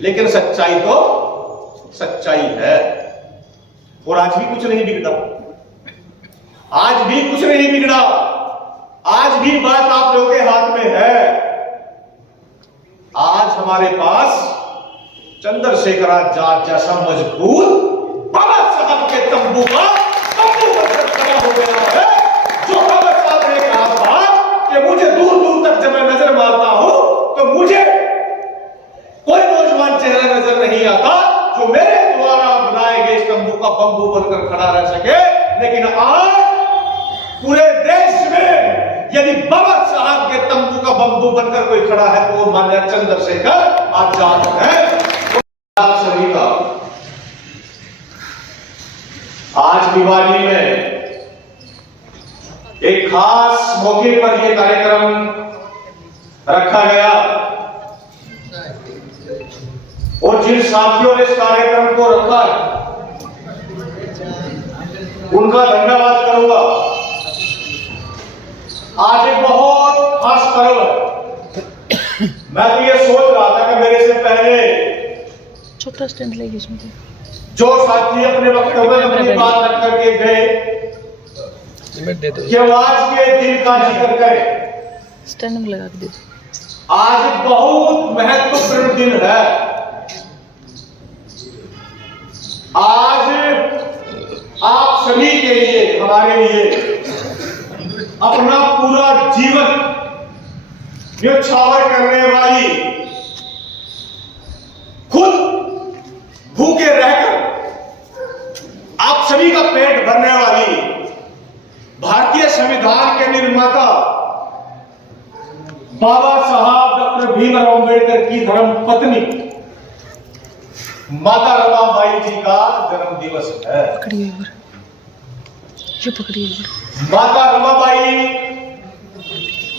लेकिन सच्चाई तो सच्चाई है। और आज भी कुछ नहीं बिगड़ा, आज भी कुछ नहीं बिगड़ा, आज भी बात आप लोगों के हाथ में है। आज हमारे पास चंद्रशेखराचार्य जैसा मजबूत बाबा साहब के तंबू का तंबू बनकर खड़ा हो गया है। जो बाबा साहब ने कहा था कि मुझे दूर दूर तक जब मैं नजर मारता हूं तो मुझे कोई नौजवान चेहरा नजर नहीं आता जो मेरे द्वारा बनाए गए तंबू का बंबू बनकर खड़ा रह सके। लेकिन आज पूरे देश में यदि बाबा साहब के तंबू का बंबू बनकर कोई खड़ा है तो वो माननीय चंद्रशेखर आजाद है। आप सभी का आज दिवाली में एक खास मौके पर यह कार्यक्रम रखा गया और जिन साथियों ने इस कार्यक्रम को रखा उनका धन्यवाद करूंगा। आज एक बहुत खास पर्व है। मैं तो ये सोच रहा था कि मेरे से पहले छोटा स्टैंड लेगी इसमें जो साथी अपने वक्तव्य में अपनी बात रख करके गए कि आज के दिन का जिक्र करें, स्टैंड में लगा के दे। आज बहुत महत्वपूर्ण दिन है। आज आप सभी के लिए, हमारे लिए अपना पूरा जीवन न्यौछावर करने वाली, खुद भूखे रहकर आप सभी का पेट भरने वाली भारतीय संविधान के निर्माता बाबा साहब डॉक्टर भीमराव अंबेडकर की धर्म पत्नी माता रमाबाई जी का जन्म दिवस है। पकड़िए जो पकड़िए। माता रमाबाई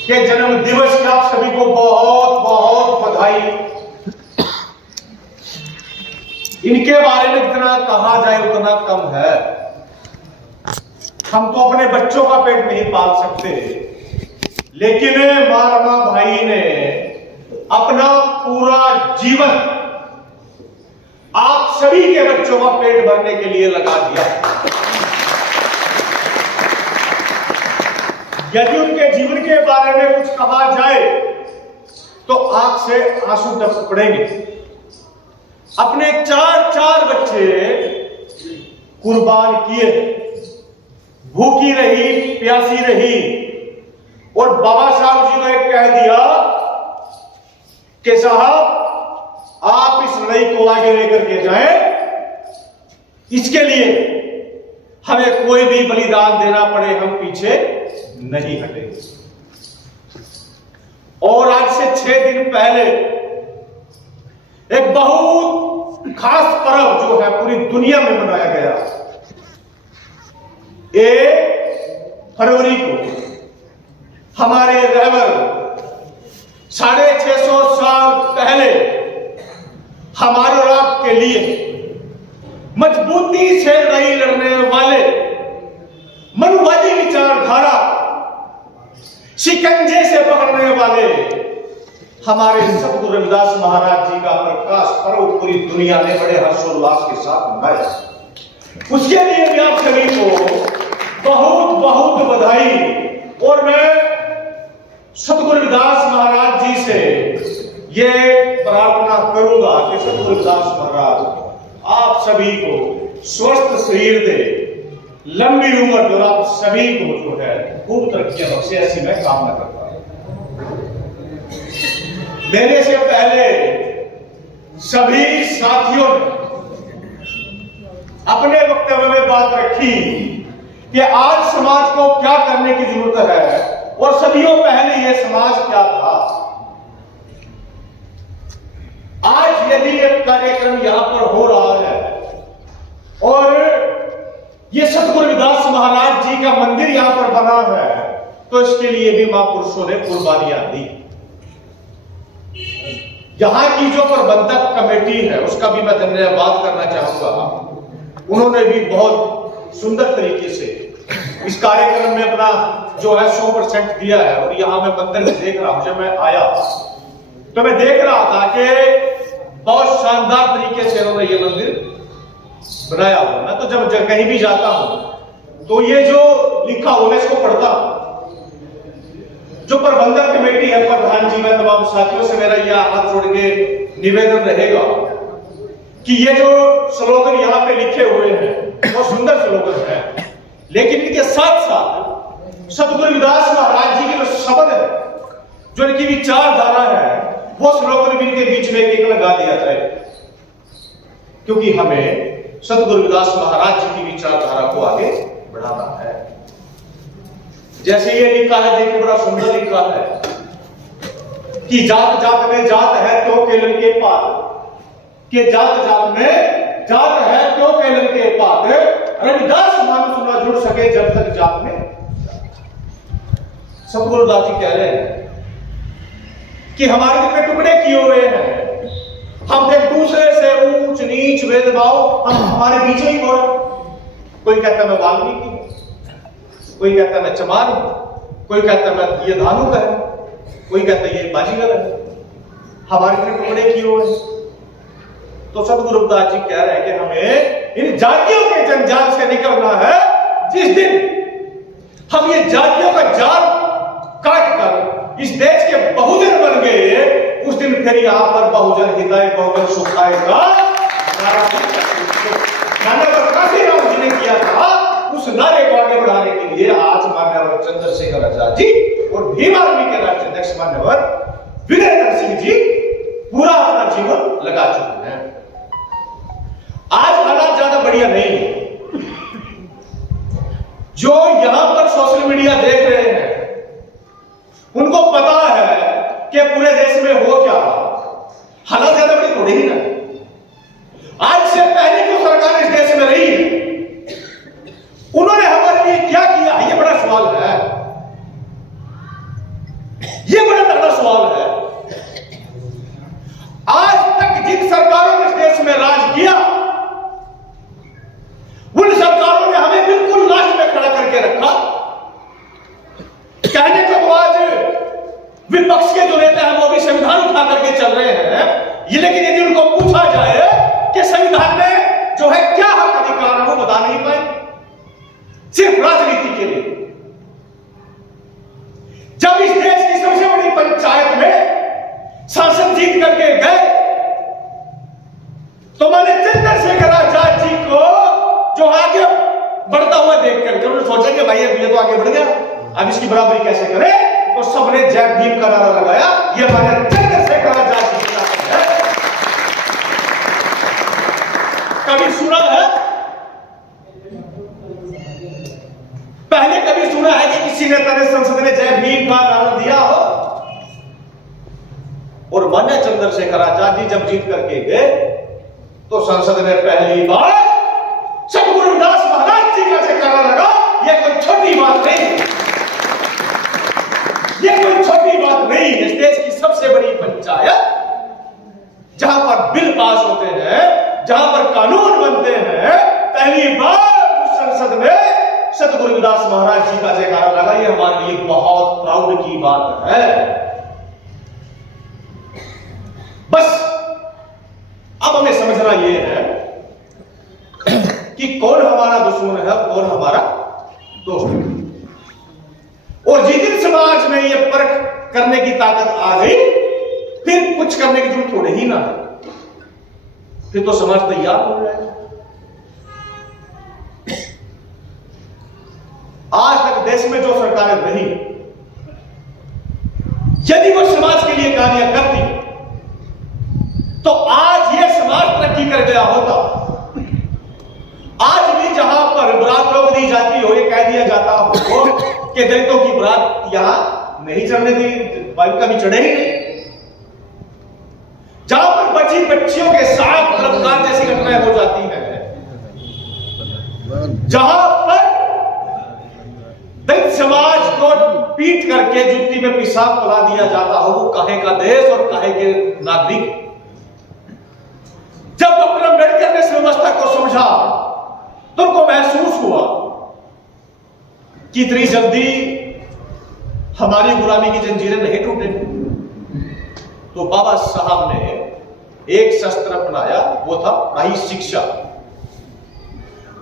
के जन्म दिवस की आप सभी को बहुत बहुत बधाई। इनके बारे में जितना कहा जाए उतना कम है। हम तो अपने बच्चों का पेट नहीं पाल सकते, लेकिन मां रमाबाई ने अपना पूरा जीवन आप सभी के बच्चों का पेट भरने के लिए लगा दिया। यदि उनके जीवन के बारे में कुछ कहा जाए तो आंख से आंसू टपक पड़ेंगे। अपने चार बच्चे कुर्बान किए, भूखी रही, प्यासी रही, और बाबा साहब जी ने कह दिया कि साहब आप इस लड़ाई को आगे लेकर के जाएं, इसके लिए हमें कोई भी बलिदान देना पड़े हम पीछे नहीं हटेंगे। और आज से 6 दिन पहले एक बहुत खास पर्व जो है पूरी दुनिया में मनाया गया। 1 फरवरी को हमारे रहबर 650 साल पहले हमारे और आपके लिए मजबूती से लड़ाई लड़ने वाले, मनुवादी विचारधारा शिकंजे से पकड़ने वाले हमारे सतगुरु रविदास महाराज जी का प्रकाश पर्व पूरी दुनिया ने बड़े हर्षोल्लास के साथ मनाया। उसके लिए भी आप सभी को बहुत बहुत बधाई। और मैं सतगुरु रविदास महाराज जी से ये प्रार्थना करूंगा कि सतगुरु रविदास महाराज आप सभी को स्वस्थ शरीर दे, लंबी उम्र और आप सभी को जो है खूब तरक्कियां बख्शे, ऐसी मैं कामना करता हूं। मेरे से पहले सभी साथियों ने अपने वक्तव्य में बात रखी कि आज समाज को क्या करने की जरूरत है, और सदियों पहले यह समाज क्या था। आज यदि एक कार्यक्रम यहां पर हो रहा है और ये सतगुरु रविदास महाराज जी का मंदिर यहां पर बना है, तो इसके लिए भी महापुरुषों ने कुर्बानियां दी। यहां की जो प्रबंधक कमेटी है उसका भी मैं धन्यवाद करना चाहूंगा। उन्होंने भी बहुत सुंदर तरीके से इस कार्यक्रम में अपना जो है 100% दिया है। और यहां मैं मंदिर में देख रहा हूं, जब मैं आया तो मैं देख रहा था कि बहुत शानदार तरीके से इन्होंने ये मंदिर बनाया हुआ। मैं तो जब कहीं भी जाता हूं तो ये जो लिखा हुआ है इसको पढ़ता हूं। जो प्रबंधक कमेटी है, प्रधान जी, मैं तमाम साथियों से मेरा यह हाथ जोड़ के निवेदन रहेगा कि ये जो स्लोगन यहाँ पे लिखे हुए हैं बहुत सुंदर स्लोगन है, लेकिन इनके साथ साथ सतगुरु रविदास महाराज जी के जो शब्द है, जो इनकी विचारधारा है, वो स्लोगन भी इनके बीच में एक लगा दिया जाए, क्योंकि हमें सतगुरु रविदास महाराज जी की विचारधारा को आगे बढ़ाना है। जैसे ये लिखा है, देखिए बड़ा सुंदर लिखा है कि जात जात में जात है क्यों केलन के पात, कि जात जात में जात है क्यों केलन के पात, रविदास मान सुना जुड़ सके जब तक जात में। सतगुरु दास जी कह रहे हैं कि हमारे कितने टुकड़े किए हुए हैं, हम एक दूसरे से ऊंच नीच भेदभाव हम हमारे बीच ही हो। कोई कहता मैं वाल्मीकि हूं, कोई कहता मैं चमार हूं, कोई कहता मैं ये धानु का है, कोई कहता ये बाजीगर है, हमारे कितने टुकड़े किए हुए हैं। तो सतगुरु रविदास जी कह रहे हैं कि हमें इन जातियों के जंजाल से निकलना है। जिस दिन हम ये जातियों का जाल काट कर इस देश के बहुजन बन गए, उस दिन फिर यहां पर बहुजन हिताय बहुजन सुखाय का मान्यवर काशीराम जी ने किया था। उस नारे को आगे बढ़ाने के लिए आज मान्यवर चंद्रशेखर आजाद जी और भीम आर्मी के राष्ट्रीय अध्यक्ष मान्यवर वीरेंद्र सिंह जी पूरा अपना जीवन लगा चुके हैं। आज हालात ज्यादा बढ़िया नहीं है। जो यहां पर सोशल मीडिया देख रहे हैं उनको पता है कि पूरे देश में हो क्या रहा। हालात ज्यादा बड़ी थोड़ी ही ना। आज से पहले जो सरकार इस देश में रही है उन्होंने हमारे लिए क्या किया, ये बड़ा सवाल है, ये बड़ा तगड़ा सवाल है। आज तक जिन सरकारों ने इस देश में राज किया उन सरकारों ने हमें बिल्कुल लास्ट में खड़ा करके रखा। कहने को तो आज विपक्ष के जो नेता हैं वो भी संविधान उठा करके चल रहे हैं, ये लेकिन यदि उनको पूछा जाए कि संविधान में जो है क्या हक अधिकार है वो बता नहीं पाए, सिर्फ राजनीति के लिए। जब इस देश की सबसे बड़ी पंचायत में सांसद जीत करके गए तो मैंने चंद्रशेखर आजाद जी को जो आगे बढ़ता हुआ देख करके उन्होंने सोचा कि भाई ये तो आगे बढ़ गया, अब इसकी बराबरी कैसे करें, तो सबने जय भीम का नारा लगाया। ये मैंने चंद्रशेखर आजाद जी का है। कभी सुना है, पहले कभी सुना है कि किसी नेता ने संसद में जय भीम का नारा दिया हो? और मान्य चंद्रशेखर आजाद जी जब जीत करके गए तो संसद में पहली बार सतगुरु रविदास महाराज जी का जयकारा लगा। यह कोई छोटी बात नहीं, यह कोई छोटी बात नहीं। इस देश की सबसे बड़ी पंचायत जहां पर बिल पास होते हैं, जहां पर कानून बनते हैं, पहली बार उस संसद में सतगुरु रविदास महाराज जी का जयकारा लगा। यह हमारे लिए बहुत प्राउड की बात है। बस अब हमें समझना यह है कि कौन हमारा दुश्मन है, कौन हमारा दोस्त है। और जिस दिन समाज में यह परख करने की ताकत आ गई, फिर कुछ करने की जरूरत थोड़े ही ना है, फिर तो समाज तैयार हो जाएगा। आज तक देश में जो सरकारें रही, यदि वो समाज के लिए कार्य करती तो आज ये समाज तरक्की कर गया होता। आज भी जहां पर बरात रोक दी जाती हो, ये कह दिया जाता हो कि दलितों की बरात यहां नहीं चढ़ने दी, बाइक कभी चढ़े ही नहीं। जहां पर बची बच्चियों के साथ बलात्कार जैसी घटनाएं हो जाती हैं, जहां पर दलित समाज को पीट करके जुत्ती में पेशाब पिला दिया जाता हो, वो काहे का देश और काहे के नागरिक। जब डॉक्टर अम्बेडकर ने इस व्यवस्था को समझा तो उनको महसूस हुआ कि इतनी जल्दी हमारी गुलामी की जंजीरें नहीं टूटेंगी। तो बाबा साहब ने एक शस्त्र अपनाया, वो था पढ़ाई, शिक्षा।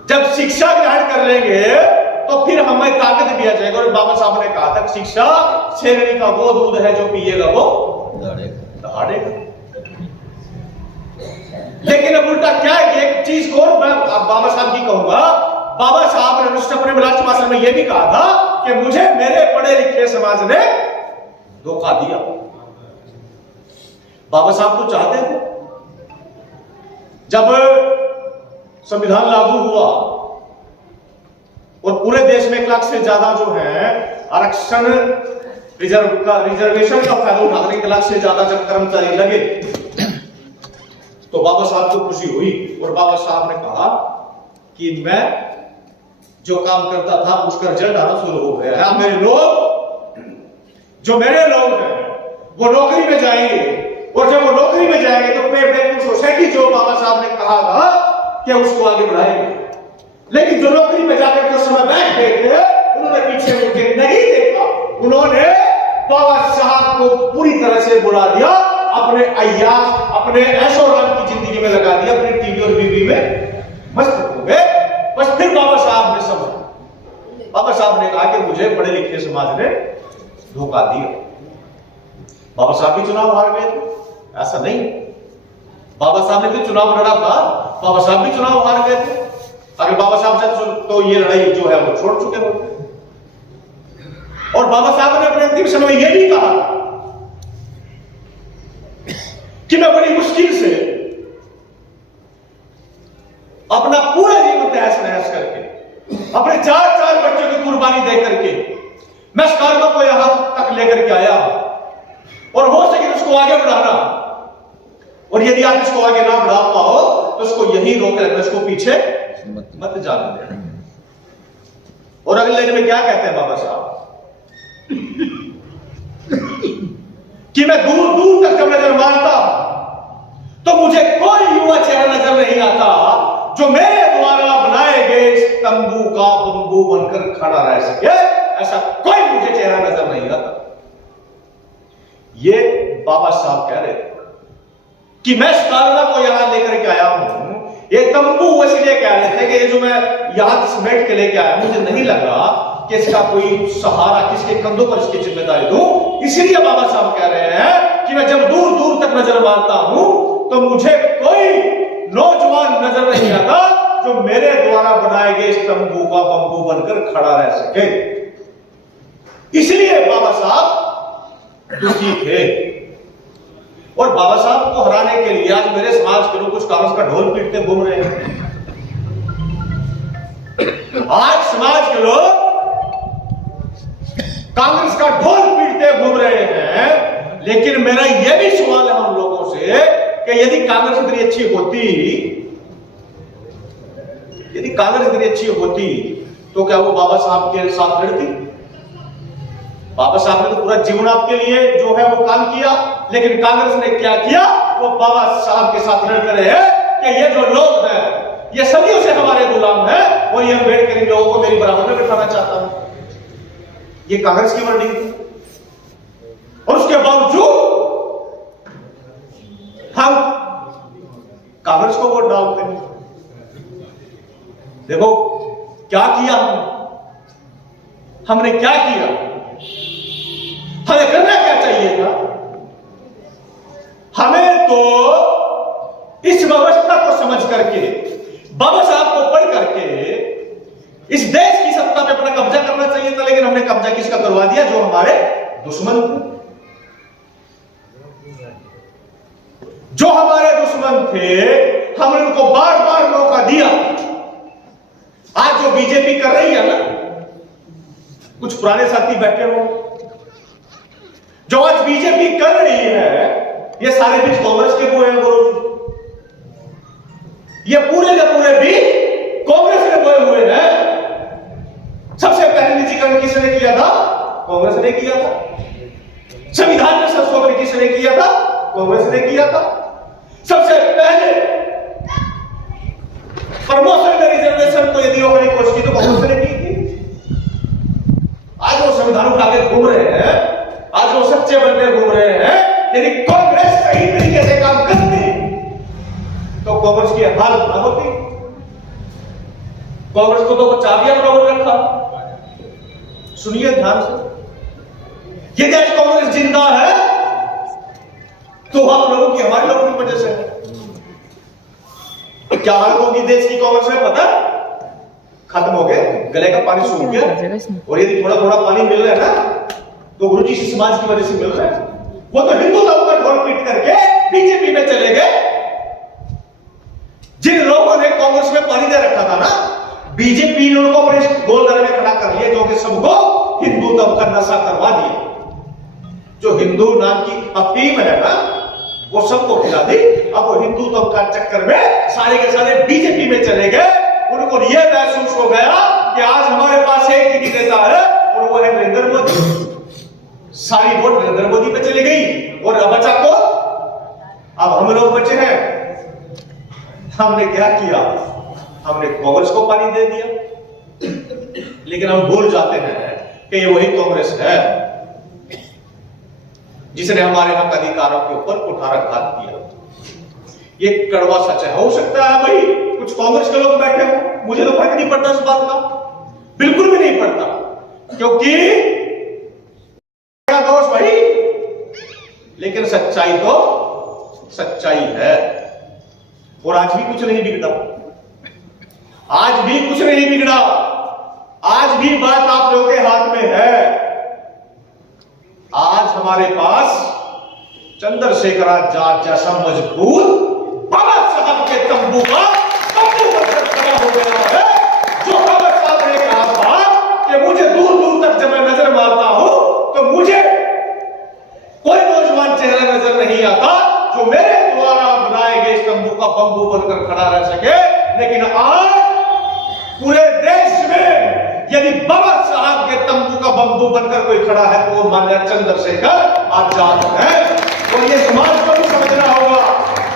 जब शिक्षा ग्रहण कर लेंगे तो फिर हमें ताकत दिया जाएगा। और बाबा साहब ने कहा था शिक्षा शेरनी का वो दूध है जो पिएगा वो दहाड़ेगा। लेकिन अब उल्टा क्या है कि एक चीज को मैं बाबा साहब की कहूंगा, बाबा साहब ने अपने विराट भाषण में यह भी कहा था कि मुझे मेरे पढ़े लिखे समाज ने धोखा दिया। बाबा साहब तो चाहते थे जब संविधान लागू हुआ और पूरे देश में 1 लाख से ज्यादा जो है आरक्षण रिजर्वेशन का फायदा उठाकर 1 लाख से ज्यादा जब कर्मचारी लगे तो बाबा साहब को खुशी हुई और बाबा साहब ने कहा कि मैं जो काम करता था उसका रिजल्ट आना शुरू हो गया है। मेरे लोग जो मेरे लोग हैं वो नौकरी में जाएंगे और जब वो नौकरी में जाएंगे तो पे सोसाइटी जो बाबा साहब ने कहा था कि उसको आगे बढ़ाएंगे। लेकिन जो नौकरी में जाकर के समय बैठ गए थे उन्होंने पीछे मुड़ के नहीं देखा। उन्होंने बाबा साहब को पूरी तरह से बुला दिया, अपने अय्याश अपने ऐशोआराम की जिंदगी में लगा दिया, अपनी टीवी और बीवी में मस्त हो गए। बस फिर बाबा साहब ने समझा, बाबा साहब ने कहा कि मुझे पढ़े लिखे समाज ने धोखा दिया। बाबा साहब भी चुनाव हार गए थे, ऐसा नहीं। बाबा साहब ने भी चुनाव लड़ा था, बाबा साहब भी चुनाव हार गए थे। अगर बाबा साहब चाहते तो ये लड़ाई जो है वो छोड़ चुके होते। और बाबा साहब ने अपने अंतिम समय में यह भी कहा कि मैं बड़ी मुश्किल से अपना पूरा जीवन तहस नहस करके अपने 4 बच्चों की कुर्बानी दे करके मैं इस कार्य को यहां तक लेकर के आया और हो सके उसको आगे बढ़ाना। और यदि आप इसको आगे ना बढ़ा पाओ तो इसको यही रोक रखना, इसको पीछे मत जाने देना। और अगले लाइन में क्या कहते हैं बाबा साहब कि मैं दूर दूर तक जब नजर मारता तो मुझे कोई युवा चेहरा नजर नहीं आता जो मेरे द्वारा बनाए गए तंबू का बंबू बनकर खड़ा रह सके। ऐसा कोई मुझे चेहरा नजर नहीं आता। ये बाबा साहब कह रहे थे कि मैं इस धारणा को यहां लेकर के आया हूं। ये तंबू इसलिए कह रहे थे कि ये जो मैं यहां समेट के लेके आया, मुझे नहीं लगा कि इसका कोई सहारा, किसके कंधों पर इसकी जिम्मेदारी दूं। इसलिए बाबा साहब कह रहे हैं कि मैं जब दूर दूर तक नजर मारता हूं तो मुझे कोई नौजवान नजर नहीं आता जो मेरे द्वारा बनाए गए इस तंबू का बंबू बनकर खड़ा रह सके। इसलिए बाबा साहब दुखी थे। और बाबा साहब को हराने के लिए आज मेरे समाज के लोग कुछ कांग्रेस का ढोल पीटते घूम रहे हैं। आज समाज के लोग कांग्रेस का ढोल पीटते घूम रहे हैं। लेकिन मेरा यह भी सवाल है हम लोगों से कि यदि कांग्रेस इतनी अच्छी होती, यदि कांग्रेस इतनी अच्छी होती तो क्या वो बाबा साहब के साथ लड़ती? बाबा साहब ने तो पूरा जीवन आपके लिए जो है वो काम किया, लेकिन कांग्रेस ने क्या किया? वो बाबा साहब के साथ लड़ते रहे कि ये जो लोग हैं ये सदियों से हमारे गुलाम हैं और ये अम्बेडकर इन लोगों को मेरी बराबर में बिठाना चाहता हूं। ये कांग्रेस की वर्डिंग थी। और उसके बावजूद हम कांग्रेस को वोट डालते हैं। देखो क्या किया हमने क्या किया? हमें करना क्या चाहिए था? हमें तो इस व्यवस्था को समझ करके, बाबा साहब को पढ़ करके इस देश की सत्ता पे अपना कब्जा करना चाहिए था। लेकिन हमने कब्जा किसका करवा दिया? जो हमारे दुश्मन थे। जो हमारे दुश्मन थे हमने उनको बार बार मौका दिया। आज जो बीजेपी कर रही है ना, कुछ पुराने साथी बैठे हो, जो आज बीजेपी कर रही है ये सारे बीज कांग्रेस के बोए हैं गुरु। ये पूरे के पूरे बीज कांग्रेस के बोए हुए हैं। सबसे पहले निजीकरण किसने किया था? कांग्रेस ने किया था। संविधान में संशोधन किसने किया था? कांग्रेस ने किया था। सबसे पहले प्रमोशन में रिजर्वेशन तो यदि होने की कोशिश की तो कांग्रेस ने की थी। आज वो संविधान उठा के घूम रहे हैं, आज वो सच्चे बनने घूम रहे हैं। यदि कांग्रेस सही तरीके से काम करती तो कांग्रेस की हालत खराब होती। कांग्रेस को तो चाबियां बराबर रखा। सुनिए ध्यान से, यदि आज कांग्रेस जिंदा है तो हम लोगों की, हमारे लोगों की वजह से है। क्या हाल होगी देश की कांग्रेस में पता? खत्म हो गए, गले का पानी सूख गया। और यदि थोड़ा थोड़ा पानी मिल रहा है ना तो गुरुजी समाज की वजह से मिल रहा है। वो तो हिंदू धर्म पर ढोल पीट करके बीजेपी में चले गए। जिन लोगों ने कांग्रेस में पानी दे रखा था ना, बीजेपी ने उनको अपने गोलघर में खड़ा कर लिया, जो कि सबको हिंदू धर्म का नशा करवा दिया। जो हिंदू नाम की अफीम है ना, वो सबको खिला दी। अब वो हिंदू धर्म का चक्कर में सारे के सारे बीजेपी में चले गए। उनको यह महसूस हो गया कि आज हमारे पास एक ही नेता है और वो है नरेंद्र मोदी। सारी वोट नरेंद्र मोदी पे चली गई और अब बचा को, अब हम लोग बचे हैं। हमने क्या किया? हमने कांग्रेस को पानी दे दिया, लेकिन हम भूल जाते हैं कि ये वही कांग्रेस है जिसने हमारे हक अधिकारों के ऊपर कुठाराघात किया। ये कड़वा सच है। हो सकता है भाई कुछ कांग्रेस के लोग बैठे हो, मुझे तो फर्क नहीं पड़ता इस बात का, बिल्कुल भी नहीं पड़ता, क्योंकि क्या दोष भाई, लेकिन सच्चाई तो सच्चाई है। और आज भी कुछ नहीं बिगड़ा, आज भी कुछ नहीं बिगड़ा। आज भी बात आप लोगों के हाथ में है। आज हमारे पास चंद्रशेखर आजाद जैसा मजबूत बाबा साहब के तंबू का तंबू बनकर खड़ा हो गया है। जो बाबा साहब ने कहा था कि मुझे दूर दूर तक जब मैं नजर मारता हूं तो मुझे कोई नौजवान चेहरा नजर नहीं आता जो मेरे द्वारा बनाए गए तंबू का बंबू बनकर खड़ा रह सके। लेकिन आज पूरे देश में यदि बाबा साहब के तंबू का बंबू बनकर कोई खड़ा है तो वो माननीय चंद्रशेखर आजाद है। और ये समाज को भी समझना होगा,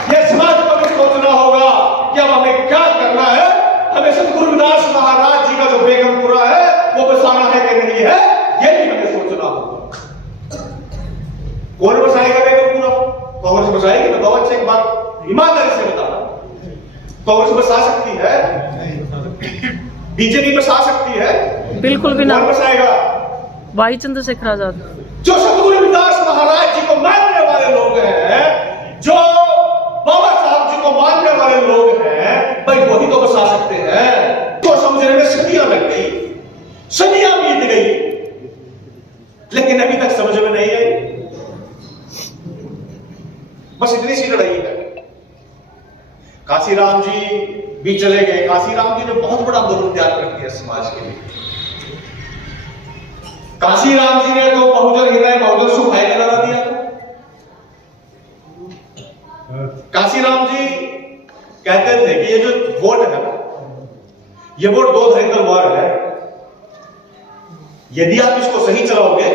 ये समाज को भी सोचना होगा कि अब हमें क्या करना है। हमें सतगुरु रविदास महाराज जी का जो बेगमपुरा है वो बसाना है कि नहीं है, ये भी हमें सोचना होगा। कौन बसाएगा बेगमपुरा? कांग्रेस बसाएगी? बताओ अच्छा एक बात ईमानदारी से बताओ, कांग्रेस बसा सकती है? बीजेपी बसा सकती है? बिल्कुल भी ना। कौन बसाएगा? भाई चंद्रशेखर आजाद। जो सतगुरु रविदास महाराज जी को मानने वाले लोग हैं, जो बाबा साहब जी को मानने वाले लोग हैं, भाई वही तो बसा सकते हैं। तो समझने में सदियां लग गई, सदियां बीत गई, लेकिन अभी तक समझ में नहीं आई। बस इतनी सी लड़ाई है। काशीराम जी भी चले गए। काशीराम जी ने बहुत बड़ा आंदोलन तैयार कर दिया समाज के लिए। काशीराम जी ने तो बहुजन हृदय बहुजन सुख है लगा दिया था। काशीराम जी कहते थे कि ये जो वोट है ना, ये वोट दो धारी तलवार है। यदि आप इसको सही चलाओगे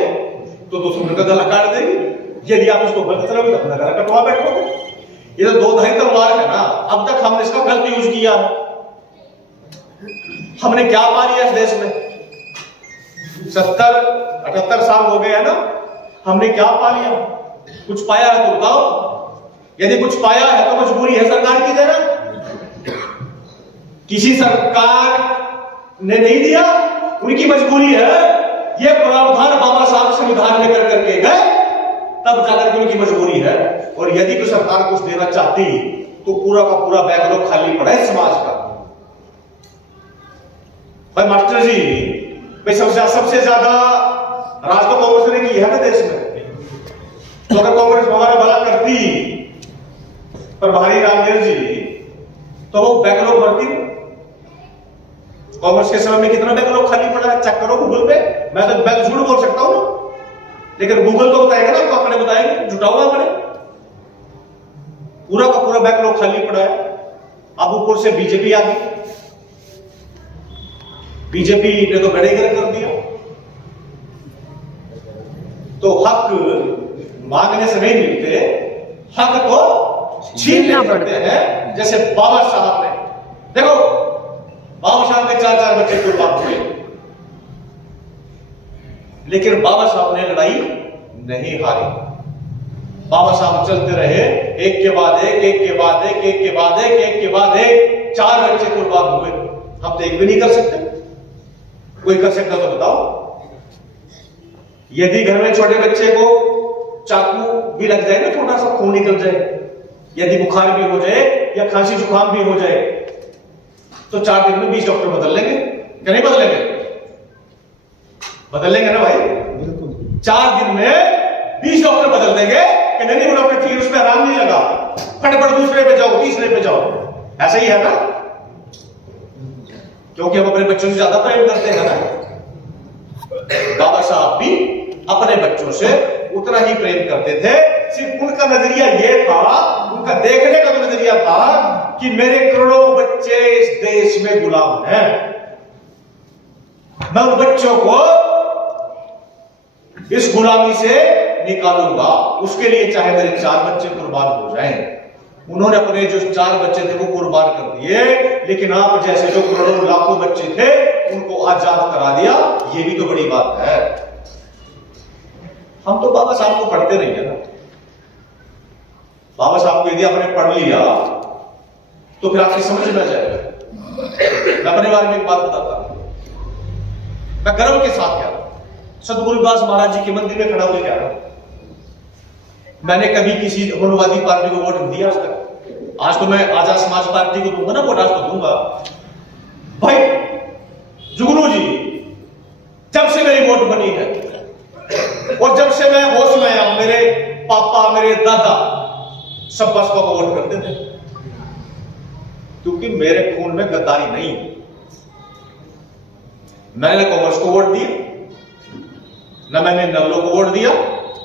तो दुश्मन का गला काट देगी, यदि आप इसको गलत चलाओगे तो अपना गला कटवा बैठोगे। ये तो दो धारी तलवार है ना। अब तक हमने इसका गलत यूज किया है। हमने क्या पा लिया इस देश में? 70-78 साल हो गए हैं ना, हमने क्या पा लिया? कुछ पाया है तो बताओ। यदि कुछ पाया है तो मजबूरी है सरकार की देना। किसी सरकार ने नहीं दिया, उनकी मजबूरी है। ये प्रावधान बाबा साहब संविधान में कर करके गए, तब जाकर के उनकी मजबूरी है। और यदि कोई सरकार कुछ देना चाहती तो पूरा का पूरा बैकलॉग खाली पड़ा है समाज का। भाई मास्टर जी, भाई सबसे ज्यादा राज तो कांग्रेस ने की है ना देश में। तो अगर कांग्रेस हमारा भला करती प्रभारी रामदेव जी, तो वो बैकलॉग भरती। कांग्रेस के समय में कितना बैकलॉग खाली पड़ा है चेक करो गूगल पे। मैं तो झूठ बोल सकता हूं ना, लेकिन गूगल तो बताएगा ना, तो आंकड़े बताएंगे, जुटाओ आंकड़े। पूरा का पूरा बैकलॉग खाली पड़ा है। अब ऊपर से बीजेपी आ गई। बीजेपी ने तो बेड़ेगर कर दिया। तो हक मांगने से नहीं मिलते, हक तो छीनना पड़ते हैं। जैसे बाबा साहब ने, देखो बाबा साहब के 4-4 बच्चे कुर्बान हुए, लेकिन बाबा साहब ने लड़ाई नहीं हारी। बाबा साहब चलते रहे, एक के बाद एक, एक के बाद एक, एक के बाद एक, एक के 4 बच्चे कुर्बान हुए, हम तो एक भी नहीं कर सकते। कोई कर सकता तो बताओ। यदि घर में छोटे बच्चे को चाकू भी लग जाए ना, छोटा सा खून निकल जाए, यदि बुखार भी हो जाए या खांसी जुकाम भी हो जाए, तो 4 दिन में 20 डॉक्टर बदल लेंगे क्या नहीं बदलेंगे? बदल लेंगे ना भाई। 4 दिन में 20 डॉक्टर बदल देंगे कि नहीं वो डॉक्टर ठीक, उसमें आराम नहीं लगा, फटाफट दूसरे पे जाओ, तीसरे पे जाओ। ऐसा ही है ना, क्योंकि हम अपने बच्चों से ज्यादा प्रेम करते हैं ना। बाबा साहब भी अपने बच्चों से उतना ही प्रेम करते थे, सिर्फ उनका नजरिया यह था, उनका देखने का नजरिया था कि मेरे करोड़ों बच्चे इस देश में गुलाम हैं, मैं उन बच्चों को इस गुलामी से निकालूंगा, उसके लिए चाहे मेरे 4 बच्चे कुर्बान हो जाएं। उन्होंने अपने जो 4 बच्चे थे वो कुर्बान कर दिए, लेकिन आप जैसे जो करोड़ों लाखों बच्चे थे उनको आजाद करा दिया, ये भी तो बड़ी बात है। हम तो बाबा साहब को पढ़ते नहीं है ना। बाबा साहब को यदि आपने पढ़ लिया तो फिर आपकी समझ में आ जाएगा। मैं अपने बारे में एक बात बताता हूं, मैं गर्व के साथ कह रहा हूं, सतगुरुदास महाराज जी के मंदिर में खड़ा होकर कह रहा हूं, मैंने कभी किसी मनुवादी पार्टी को वोट नहीं दिया आज तक। आज तो मैं आजाद समाज पार्टी को दूंगा ना वोट, आज तो दूंगा भाई। जुगनू जी, जब से मेरी वोट बनी है और जब से मैं होश में आया, मेरे पापा मेरे दादा सब बसपा को वोट करते थे, क्योंकि मेरे खून में गद्दारी नहीं। मैंने कांग्रेस को वोट दिया, न मैंने नवलों को वोट दिया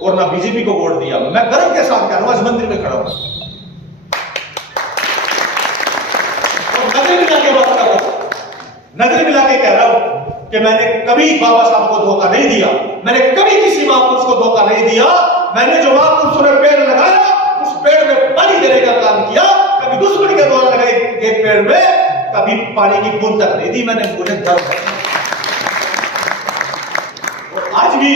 और ना बीजेपी को वोट दिया। मैं गर्व के साथ कह रहा हूं, आज मंदिर में खड़ा हूं और नजर मिला के बात कर रहा हूं, नजर मिला के कह रहा हूं कि मैंने कभी बाबा साहब को धोखा नहीं दिया, मैंने कभी किसी महापुरुष को धोखा नहीं दिया। मैंने जो महापुरुषों ने पेड़ लगाया उस पेड़ में पानी देने का काम किया, कभी दुश्मन के द्वारा लगाए गए पेड़ में कभी पानी की बूंद तक नहीं दी मैंने, मुझे गर्व है। और आज भी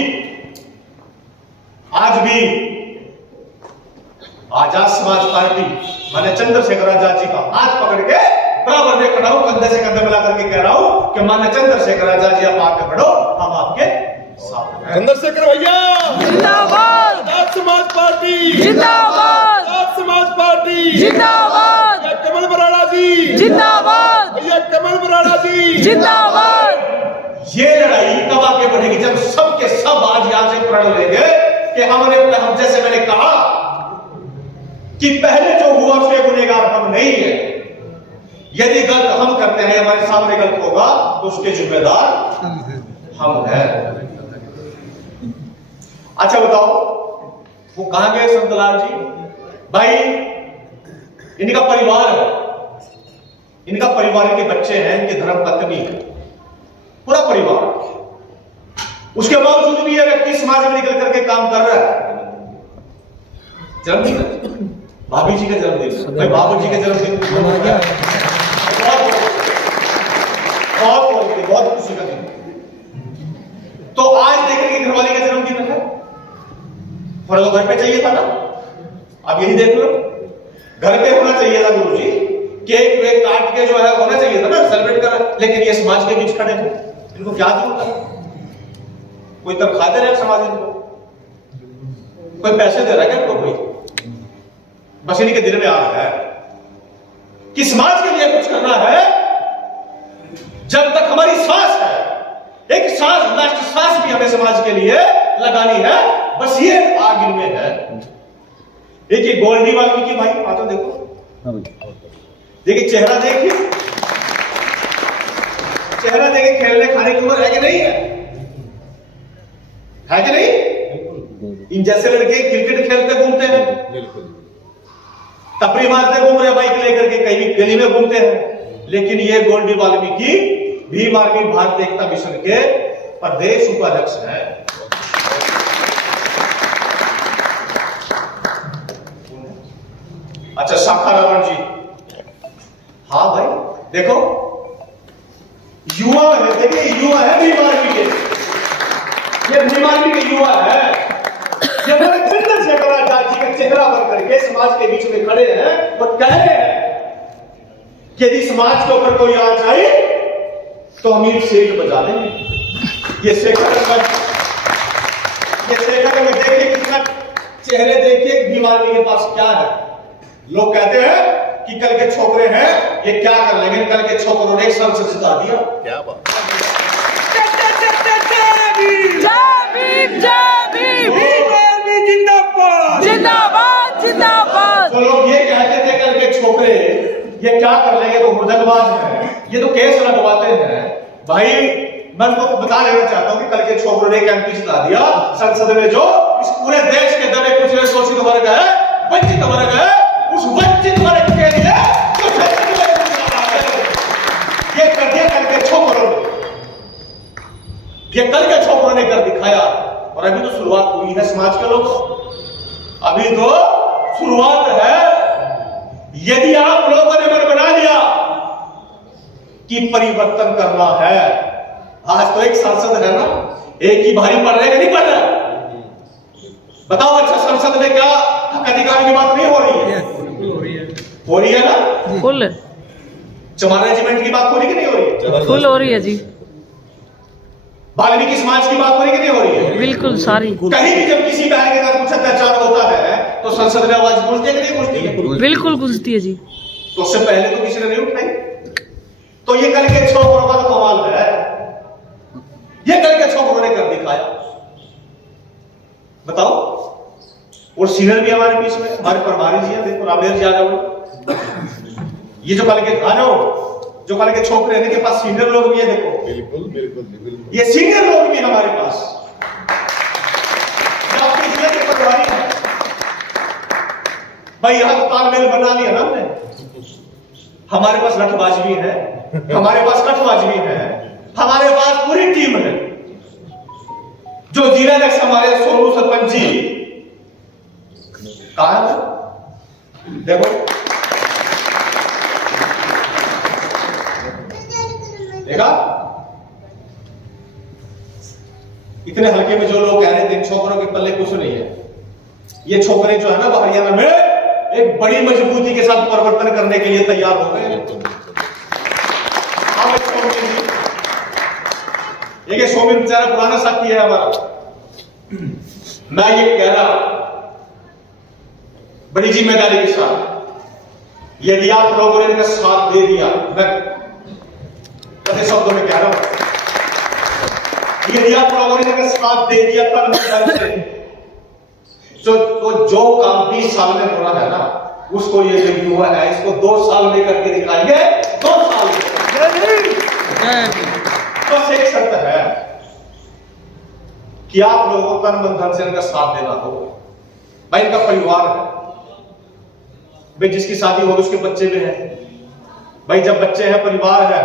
आजाद समाज पार्टी, मैंने चंद्रशेखर आजाद जी का हाथ पकड़ के बराबर में खड़ा हूं, कंधे से कंधे मिला करके कह रहा हूं कि मान्य चंद्रशेखर आजाद जी आप आगे बढ़ो, हम आपके साथ हैं। चंद्रशेखर भैया जिंदाबाद, आजाद समाज पार्टी जिंदाबाद, आजाद समाज पार्टी जिंदाबाद, भैया कमल बराड़ा जी जिंदाबाद, भैया कमल बराड़ा जी जिंदाबाद। ये लड़ाई कब आगे बढ़ेगी? जब सब के सब आज यहां से प्रण लेंगे कि हम जैसे मैंने कहा कि पहले जो हुआ उसके गुनहगार हम नहीं है। यदि गलत हम करते हैं, हमारे सामने गलत होगा तो उसके जिम्मेदार हम हैं। अच्छा बताओ, वो कहां गए संतलाल जी? भाई इनका परिवार है, इनका परिवार के बच्चे हैं, इनके धर्म पत्नी है, पूरा परिवार। उसके बावजूद भी यह व्यक्ति समाज में निकल करके काम कर रहा है। जन्मदिन भाभी जी का जन्मदिन, भाई बाबू जी का जन्मदिन बहुत खुशी का दिन। तो आज देखने की घरवाली का जन्मदिन है, थोड़ा तो घर पे चाहिए था ना, आप यही देख लो, घर पे होना चाहिए था गुरु जी, केक वेक काट के जो है होना चाहिए था ना, सेलिब्रेट कर, लेकिन ये समाज के बीच खड़े थे, इनको क्या जरूरत है? कोई तब खाते रहे समाज इनको, कोई पैसे दे रहा है क्या इनको? कोई बस इन्हीं के दिल में आ रहा है कि समाज के लिए कुछ करना है। जब तक हमारी सांस है, एक सांस, लास्ट सांस भी हमें समाज के लिए लगानी है, बस ये आग इनमें है। एक ये गोल्डी वाल्मीकि भाई आ तो देखो, देखिए चेहरा देखिए, चेहरा देखिए, खेलने खाने की उम्र है कि नहीं है कि नहीं? इन जैसे लड़के क्रिकेट खेलते घूमते हैं, तपरी मारते घूम रहे, बाइक लेकर के कहीं भी गली में घूमते हैं, लेकिन ये गोल्डी वाल्मीकि भीम आर्मी भारत एकता मिशन के प्रदेश उपाध्यक्ष हैं। अच्छा शाखा रावण जी, हाँ भाई देखो युवा है, देखिए युवा है भीम आर्मी के, ये भीम आर्मी के युवा है। ये मेरे चंद्रशेखर आजाद जी का चेहरा बन करके समाज के बीच में खड़े हैं और कह रहे हैं यदि समाज के ऊपर कोई आ जाए तो हम ईट सेठ बजा देंगे। ये शेखर में देखिए कितना चेहरे देखिए दीवानी के पास क्या है। लोग कहते हैं कि कल के छोकरे हैं ये क्या कर लेंगे, कल के छोकरों ने एक संसद जिता दिया। क्या बात। जय भीम जिंदाबाद जिंदाबाद। तो लोग ये कहते थे कल के छोकरे ये क्या कर लेंगे, तो मुर्दाबाद है, ये तो केस लगवाते हैं। भाई मैं तो बता देना चाहता हूं कि कल के छोकरों ने एक एमपी जिता दिया संसद में, जो इस पूरे देश के दबे कुचले शोषित वर्ग है, वंचित वर्ग है, उस वंचित वर्ग के लिए जो संसद में ये कर दिया कल के छोकरों ने, ये कल के छोकरों ने कर दिखाया। और अभी तो शुरुआत हुई है समाज के लोग, अभी तो शुरुआत है। यदि आप लोगों ने मन बना लिया कि परिवर्तन करना है, आज तो एक सांसद है ना, एक ही भारी पड़ रहा है कि नहीं पड़ रहा? बताओ अच्छा, संसद में क्या हक अधिकार की बात नहीं हो रही है? हो रही है ना? फुल चमार रेजिमेंट की बात हो रही कि नहीं हो रही? फुल हो रही है जी, वाल्मीकि समाज की बात हो रही कि नहीं हो रही है? बिल्कुल सारी। कहीं भी जब किसी बहन के साथ कुछ अत्याचार होता है तो संसद में आवाज गूंजती है कि नहीं गूंजती है? बिल्कुल गूंजती है जी। तो उससे पहले तो किसी ने नहीं उठाई। तो ये कल के छोकरों का कमाल है, ये कल के छोकरों ने कर दिखाया। बताओ, और सीनियर भी हमारे बीच में, हमारे प्रभारी जी हैं, देखो रामेर जी आ जाओ। ये जो कल के जो कल के छोकरे हैं, इनके पास सीनियर लोग भी है, देखो बिल्कुल बिल्कुल बिल्कुल। ये सीनियर लोग भी हमारे पास, आपके जिले के प्रभारी हैं भाई। यहां तो तालमेल बना लिया ना हमने। हमारे पास लठबाज भी है, हमारे पास कठबाज भी है, हमारे पास पूरी टीम है। जो जिला अध्यक्ष हमारे सोनू सरपंच जी कहा है, देखो देखा, इतने हल्के में जो लोग कह रहे थे छोकरों के पल्ले कुछ नहीं है, ये छोकरे जो है ना वो हरियाणा में एक बड़ी मजबूती के साथ परिवर्तन करने के लिए तैयार हो गए। देखिए सोमिन बेचारा पुराना साथी है हमारा, मैं ये कह रहा बड़ी जिम्मेदारी के साथ, यदि आप लोगों ने इनका साथ दे दिया, मैं कई शब्दों में कह रहा हूं, यदि आप लोगों ने इनका साथ दे दिया तब से तो जो काम 20 साल में हो रहा है ना, उसको ये जो युवा है इसको 2 साल में करके दिखाएंगे। 2 साल में बस एक शर्त है कि आप लोगों को तन मन धन से इनका साथ देना होगा। भाई इनका परिवार है भाई, जिसकी शादी होगी उसके बच्चे भी हैं भाई। जब बच्चे हैं, परिवार है,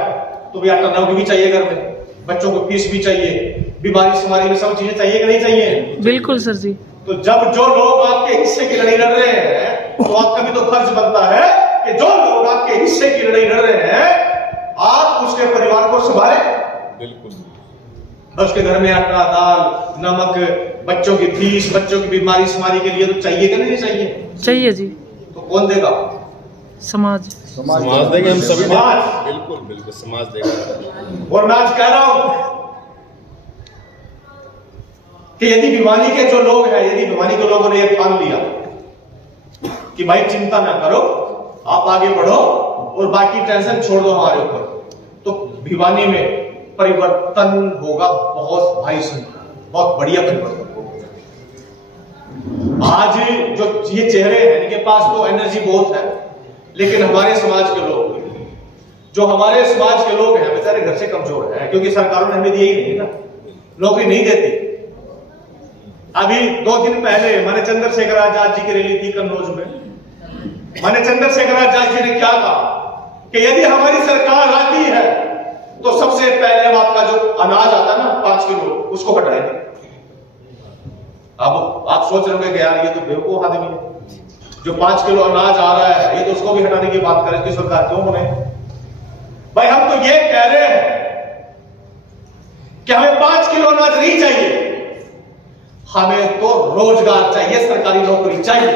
तो भी आटा नौकरी भी चाहिए घर में, बच्चों को फीस भी चाहिए, बीमारी शुमारी में सब चीजें चाहिए कि नहीं चाहिए? बिल्कुल सर जी। तो जब जो लोग आपके हिस्से की लड़ाई लड़ रहे हैं, तो आपका भी तो फर्ज बनता है कि जो लोग आपके हिस्से की लड़ाई लड़ रहे हैं, आप उसके परिवार को संभालें। बिल्कुल। उसके घर में आटा, दाल, नमक, बच्चों की फीस, बच्चों की बीमारी शुमारी के लिए तो चाहिए कि नहीं चाहिए? चाहिए जी। तो कौन देगा? समाज समाज देंगे हम सभी। समाज। बिल्कुल बिल्कुल समाज देगा। और मैं आज कह रहा हूं कि यदि भिवानी के जो लोग हैं, यदि भिवानी के लोगों ने यह ठान लिया कि भाई चिंता ना करो, आप आगे बढ़ो और बाकी टेंशन छोड़ दो हमारे ऊपर, तो भिवानी में परिवर्तन होगा। बहुत भाई संख्या, बहुत बढ़िया परिवर्तन होगा। आज जो ये चेहरे हैं, इनके पास तो एनर्जी बहुत है, लेकिन हमारे समाज के लोग, जो हमारे समाज के लोग हैं, बेचारे घर से कमजोर हैं, क्योंकि सरकारों ने हमें दी ही नहीं ना, नौकरी नहीं देती। अभी 2 दिन पहले माने चंद्रशेखर आजाद जी की रैली थी कन्नौज में। माने चंद्रशेखर आजाद जी ने क्या कहा कि यदि हमारी सरकार आती है तो सबसे पहले हम आपका जो अनाज आता है ना 5 किलो, उसको हटाएंगे। अब आप सोच रहे होंगे कि यार ये तो बेवकूफ आदमी है, जो 5 किलो अनाज आ रहा है ये तो उसको भी हटाने की बात करें, कि सरकार क्यों बने? भाई हम तो ये कह रहे हैं कि हमें 5 किलो अनाज नहीं चाहिए, हमें तो रोजगार चाहिए, सरकारी नौकरी चाहिए।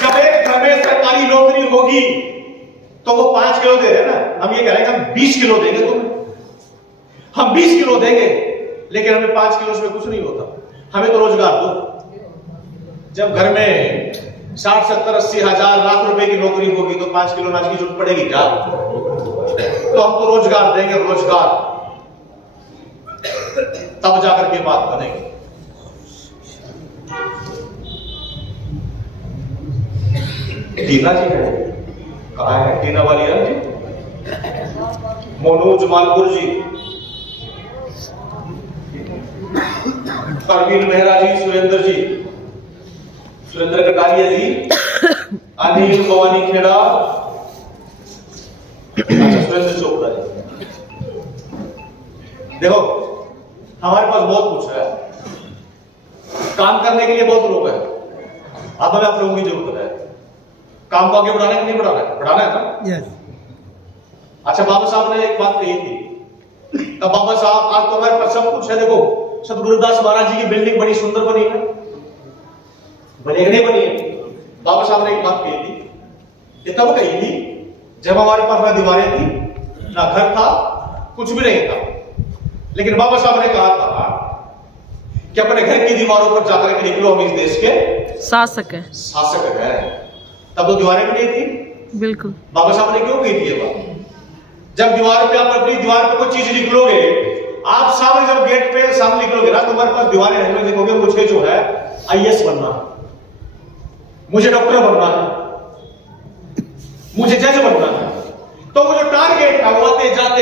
जब एक घर घर में सरकारी नौकरी होगी तो वो 5 किलो दे रहे ना, हम ये कह रहे हैं कि हम 20 किलो देंगे तुम्हें, हम 20 किलो देंगे, लेकिन हमें 5 किलो से कुछ नहीं होता, हमें तो रोजगार दो। जब घर में 60, 70, 80 हजार लाख रुपए की नौकरी होगी तो 5 किलो अनाज की जरूरत पड़ेगी क्या? तो हम तो रोजगार देंगे, रोजगार, तब जाकर के बात बनेगी। टीना जी है, कहा है टीना वाली जी, मनोज मालपुर जी, परवीन मेहरा जी, सुरेंद्र कटारिया जी, अनिल भवानी खेड़ा, अच्छा सुरेंद्र चोपड़ा जी। देखो हमारे पास बहुत कुछ है, काम करने के लिए बहुत लोग हैं, अब हमें आप लोगों की जरूरत है। काम को आगे बढ़ाना है कि नहीं बढ़ाना है? बढ़ाना है ना? yes. अच्छा, बाबा साहब ने एक बात कही थी, तब बाबा साहब, आज तो हमारे पास सब कुछ है। देखो सतगुरुदास महाराज जी की बिल्डिंग बड़ी सुंदर बनी है, बनी नहीं बनी है? बाबा साहब ने एक बात कही थी, ये तब कही थी जब हमारे पास ना दीवारें थी, ना घर था, कुछ भी नहीं था, लेकिन बाबा साहब ने कहा था कि अपने घर की दीवारों पर जाकर के निकलो, हम इस देश के शासक है, शासक है। तब तो दीवारें भी नहीं थी। बिल्कुल। बाबा साहब ने क्यों कही थी ये बात? जब दीवार पे आप अपनी दीवार पे कोई चीज लिखलोगे, आप सामने जब गेट पे सामने लिखलोगे ना, तुम्हारे पास दीवारें हैं, देखोगे मुझे जो है आईएएस बनना है, मुझे डॉक्टर बनना है, मुझे जज बनना है, तो वो जो टारगेट है वो आते जाते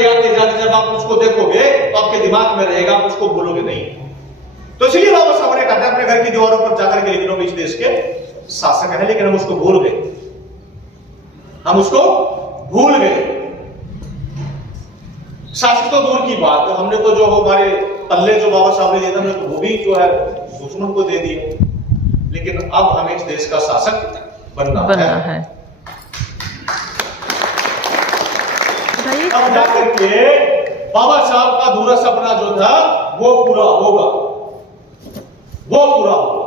जब आप उसको देखोगे तो आपके दिमाग में रहेगा, आप उसको भूलोगे नहीं। तो इसलिए बाबा साहब ने कहा अपने घर की दीवारों पर जाकर के लिख लो इस देश के शासक है, लेकिन हम उसको भूल गए, हम उसको भूल गए। शासक तो दूर की बात है, हमने तो जो हमारे पल्ले जो बाबा साहब ने दिया था, हमने तो वो भी जो है दुश्मन को दे दिए, लेकिन अब हमें इस देश का शासक बनना है। अब जाकर के बाबा साहब का अधूरा सपना जो था वो पूरा होगा, वो पूरा होगा।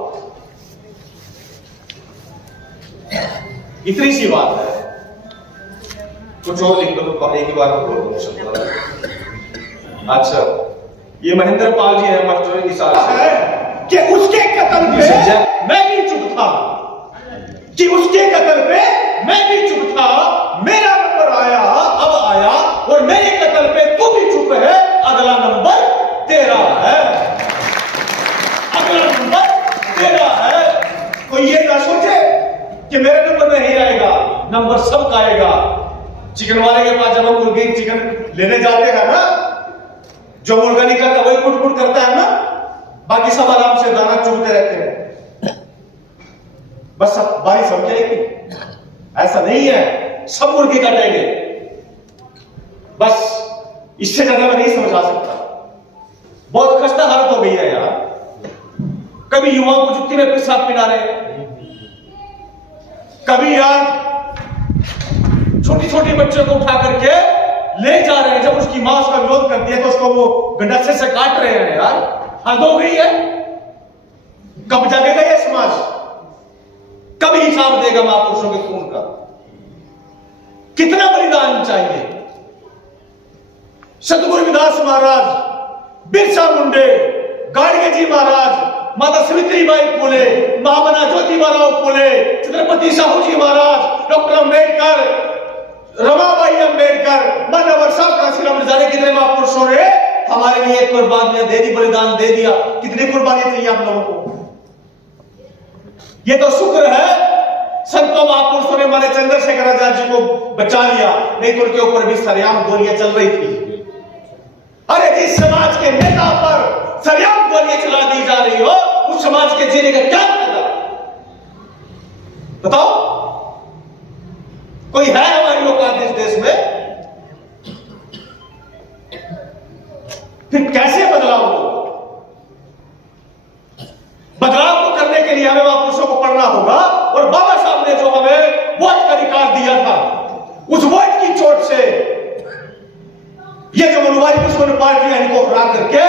इतनी सी बात है, कुछ और लिख दो तो एक ही बार में बोल दो। अच्छा, ये महेंद्र पाल जी है, मास्टर हिसाब से कि उसके कत्ल पे मैं भी चुप था, कि उसके कत्ल पे मैं भी चुप था, मेरा नंबर आया, अब आया, और मेरे कत्ल पे तू भी चुप है, अगला नंबर तेरा है, अगला नंबर तेरा है। कोई ये ना सोचे कि मेरे नंबर नहीं आएगा, नंबर सबका आएगा। चिकन वाले के पास जब हम मुर्गी चिकन लेने जाते हैं ना, जो मुर्गा निकलता वही कुट कुट करता है ना, बाकी सब आराम से दाना चुगते रहते हैं, बस सब बारी सब जाएगी। ऐसा नहीं है, सब मुर्गी काटेंगे, बस इससे ज्यादा मैं नहीं समझा सकता। बहुत खस्ता हालत हो गई है यार, कभी युवाओं को जुत्ती में पेशाब पिला रहे हैं, कभी यार छोटी छोटी बच्चों को उठा करके ले जा रहे हैं, जब उसकी मां उसका विरोध करती है तो उसको वो गंडासे से काट रहे हैं। यार हद हो गई है, कब जागेगा ये समाज, कब हिसाब देगा महापुरुषों के खून का? कितना बलिदान चाहिए? सतगुरु रविदास महाराज, बिरसा मुंडे, गाडगे जी महाराज, माता सावित्रीबाई फुले, महामना ज्योतिबाराव फुले, छत्रपति साहू जी महाराज, डॉक्टर अंबेडकर, रमाबाई अंबेडकर, मानव साहब काशीराम, जाने कितने महापुरुषों ने हमारे लिए कुर्बानियां दे दी, बलिदान दे दिया। कितनी कुर्बानी चाहिए आप लोगों को? ये तो शुक्र है संतों महापुरुषों ने हमारे चंद्रशेखर आजाद जी को बचा लिया, नहीं तो उनके ऊपर भी सरेआम गोलियां चल रही थी। अरे जिस समाज के नेता पर सरेआम गोलियां चला दी जा रही हो, उस समाज के जीने का क्या फायदा? बताओ, कोई है हमारी औकात इस देश में? फिर कैसे बदलाव हो? बदलाव को करने के लिए हमें महापुरुषों को पढ़ना होगा, और बाबा साहब ने जो हमें वोट का अधिकार दिया था, उस वोट की चोट से ये जो मनुवादी दुश्मन पार्टियां इनको हरा करके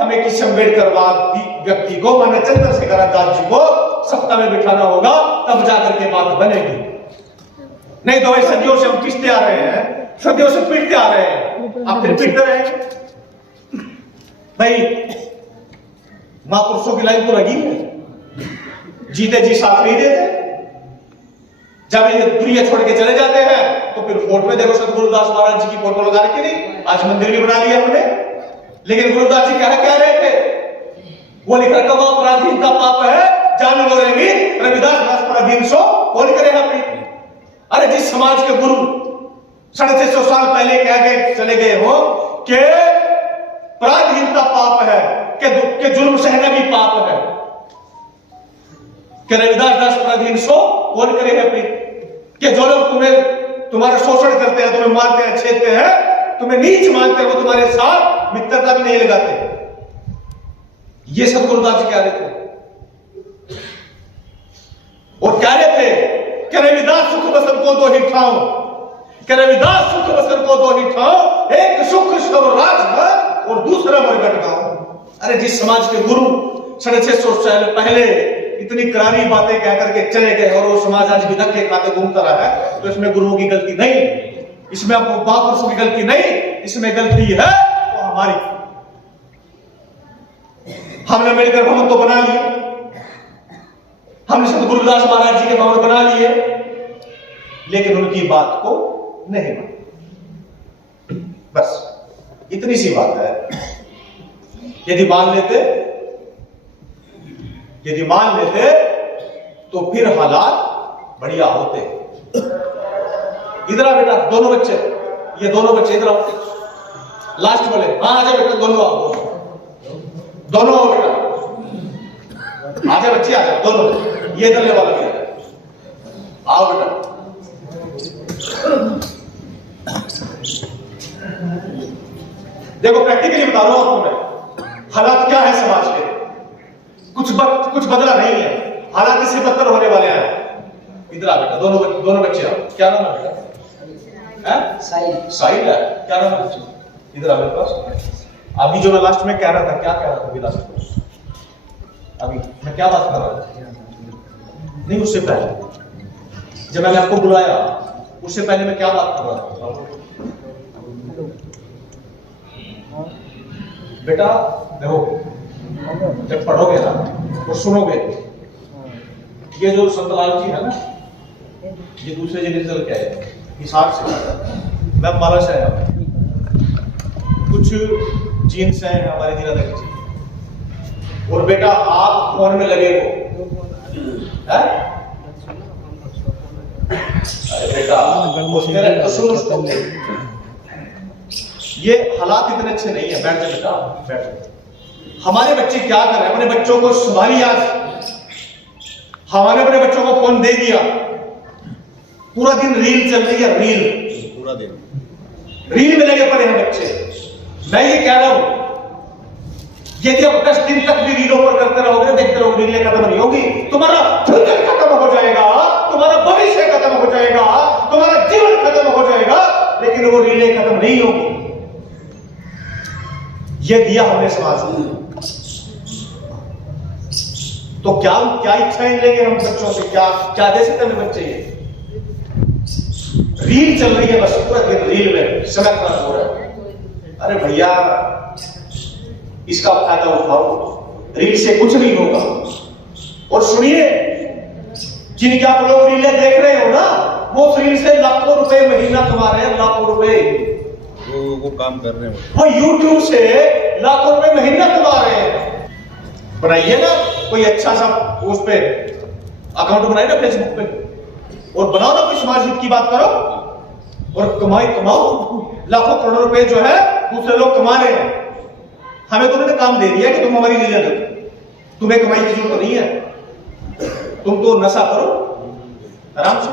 हमें किसी अम्बेडकरवादी व्यक्ति को, माननीय चंद्रशेखर आजाद जी को सत्ता में बिठाना होगा, तब जाकर के बात बनेगी। नहीं तो भाई सदियों से हम पिसते आ रहे हैं, सदियों से पीटते आ रहे हैं, आप फिर पीटते रहेंगे। भाई महापुरुषों की लाइन तो लगी है, जीते जी साथ नहीं देते। जब ये दुनिया छोड़ के चले जाते हैं तो फिर फोटो में देखो सतगुरुदास महाराज जी की फोटो लगा रखी नहीं, आज मंदिर भी बना लिया हमने। लेकिन गुरुदास जी क्या रहे थे, वो लिख रखा हुआ पराधीन का पाप है जान लो रेंगी, रविदास दास पराधीन सो कौन करेगा अपनी। अरे जिस समाज के गुरु 650 साल पहले कह के चले गए हो कि पराधीनता पाप है, कि जुल्म सहना भी पाप है, कि रविदास दास पराधीन सो कौन करेगा अपनी। कि जो लोग तुम्हारा शोषण करते हैं, तुम्हें मारते हैं, छेदते हैं, तुम्हें नीच मानते हैं, वो तुम्हारे साथ मित्रता भी नहीं लगाते। ये सब गुरुदास जी कह रहे थे, और कह रहे थे कि रविदास सुख बसर को दो ही ठाव, कि रविदास सुख बसर को दो ही ठाव, एक सुख सब राज और दूसरा मरगट गांव। अरे जिस समाज के गुरु 650 साल पहले इतनी करारी बातें कह करके चले गए और वो समाज आज भी धक्के खाते घूमता रहा है, तो इसमें गुरुओं की गलती नहीं, इसमें महापुरुषों की गलती नहीं, इसमें गलती है वो हमारी। हमने मिलकर भवन तो बना लिए, हमने सतगुरुदास महाराज जी के भवन बना लिए, लेकिन उनकी बात को नहीं माना। बस इतनी सी बात है। यदि मान लेते तो फिर हालात बढ़िया होते। इधर आ बेटा, दोनों बच्चे, ये दोनों बच्चे इधर आओ, लास्ट वाले, हाँ आ जाओ बेटा, दोनों आओ, दोनों आओ बेटा, आ जाओ बच्चे, आ जाओ दोनों, ये इधर वाला भी आओ बेटा। देखो प्रैक्टिकली बता रहा हूं आपको मैं, हालात क्या है समाज के, कुछ बदला नहीं है, हालात इससे बदतर होने वाले हैं। इधर आ बेटा, दोनों बच्चे आओ। क्या नाम है बेटा? साहिल है। क्या नाम है? इधर आ मेरे पास। अभी जो मैं लास्ट में कह रहा था, क्या कह रहा था अभी लास्ट में? अभी मैं क्या बात कर रहा था? नहीं, उससे पहले जब मैंने आपको बुलाया, उससे पहले मैं क्या बात कर रहा था? बेटा देखो, जब पढ़ोगे ना और सुनोगे, ये जो संतलाल जी है ना, ये दूसरे जनरेशन क्या है, हिसाब से मैं माला से आया, कुछ जीन्स हैं हमारे जिला तक, और बेटा आप फोन में लगे हो, है? अरे बेटा सुनो, ये हालात इतने अच्छे नहीं है। बैठ जाए बेटा, बैठ जाए। हमारे बच्चे क्या कर रहे हैं, अपने बच्चों को संभालिए। आज हमारे अपने बच्चों को फोन दे दिया, पूरा दिन रील चल रही है, पूरा दिन रील में लगे पड़े हैं बच्चे। मैं ये कह रहा हूं, यदि आप 10 दिन तक भी रीलों पर करते रहोगे, देखते रहोगे, रीलें खत्म नहीं होगी, तुम्हारा फ्यूचर खत्म हो जाएगा, तुम्हारा भविष्य खत्म हो जाएगा, तुम्हारा जीवन खत्म हो जाएगा, लेकिन वो रीलें खत्म नहीं होगी। ये दिया हमने समाज को, तो क्या इच्छाएं लेंगे हम बच्चों से? क्या दे सकते हैं बच्चे? रील चल रही है, बस पूरा दिन रील में समय खराब हो रहा है। अरे भैया, इसका फायदा उठाओ, रील से कुछ नहीं होगा। और सुनिए, जिनके आप लोग रीलें देख रहे हो ना, वो रील से लाखों रुपए महीना कमा रहे हैं, लाखों रुपए। वो काम कर रहे हैं, वो YouTube से लाखों रुपए महीना कमा रहे हैं। बनाइए ना कोई अच्छा सा, उस पे अकाउंट बनाइए ना फेसबुक पे, और बनाओ ना कोई समाज हित की बात करो, और कमाओ लाखों करोड़ों रुपए जो है दूसरे लोग कमा रहे हैं। हमें तो उन्होंने काम दे दिया कि तुम हमारी लीडर हो, तुम्हें कमाई की जरूरत नहीं है, तुम तो नशा करो आराम से।